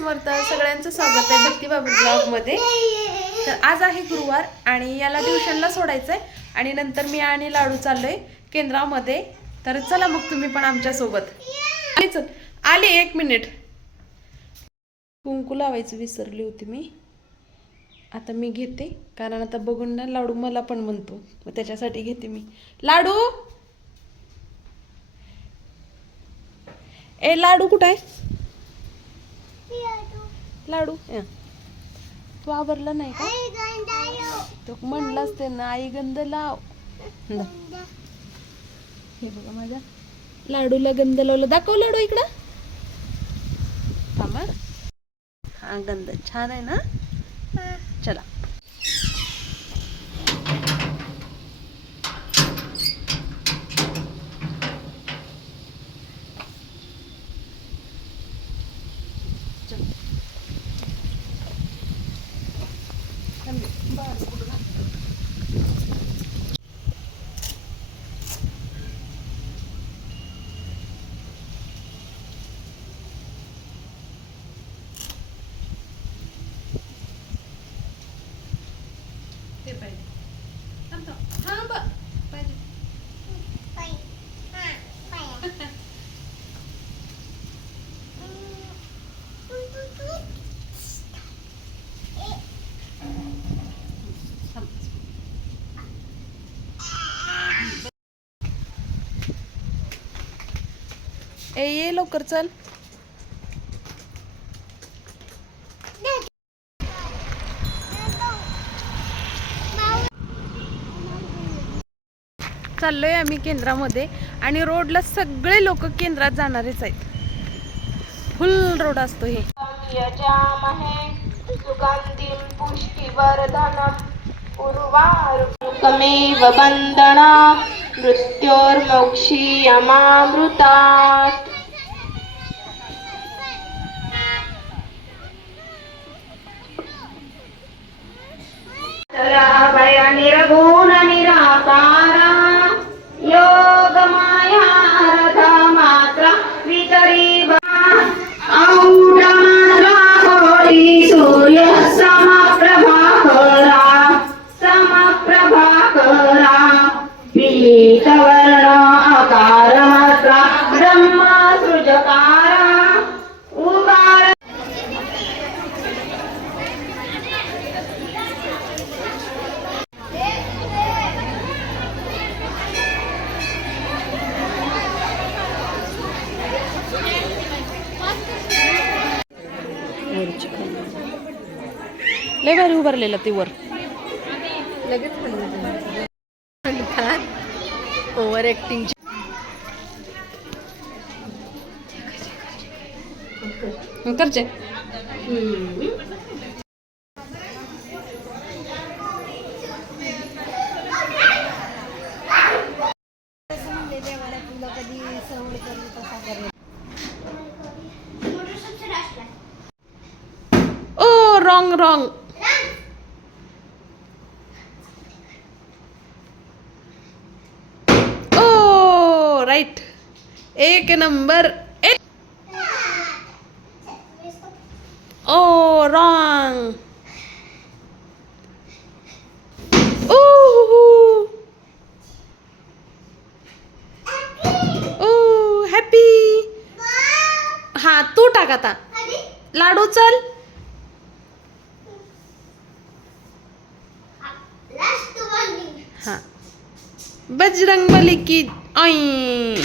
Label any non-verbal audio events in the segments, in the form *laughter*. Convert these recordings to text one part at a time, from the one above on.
समर्थ सगळ्यांचं स्वागत आहे भक्ती बाबू ब्लॉगमध्ये तर आज आहे गुरुवार आणि याला ट्युशनला सोडायचं आहे आणि नंतर मी आणि लाडू चाललोय केंद्रामध्ये. तर चला मग तुम्ही पण आमच्यासोबत आली आली एक मिनिट कुंकू लावायचं विसरली होती मी. आता मी घेते. कारण आता बघून ना लाडू मला पण म्हणतो. मग त्याच्यासाठी घेते मी. लाडू! ए लाडू कुठं आहे? लाडू. तू आवरला नाही का? तो म्हणलाच ते ना आई गंध लाव. हे बघा माझ्या लाडूला गंध लावलं. दाखव लाडू इकडं. थांबा हा. गंध छान आहे ना? चल. ते पाहिजे थांब थांब. हा बघ पाहिजे थांब. ए ये लवकर चल. चाललोय आम्ही केंद्रामध्ये आणि रोडला सगळे लोक केंद्रात जाणारेच आहेत. फुल रोड असतो हे. यजामहे सुगन्धिं पुष्टिवर्धनम् उर्वारुकमेव Salaam bayanerabo. लय भारी उभारलेलं ते वर. लगेच ओव्हर ऍक्टिंग करचे. Oh wrong wrong oh right एक नंबर एक ओ हॅपी हा तू टाक आता. लाडू चल. हा. बजरंग बली की आई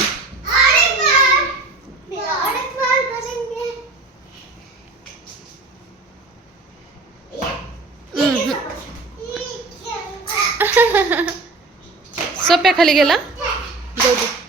*laughs* सोप्या खाली गेला? जाऊ दे.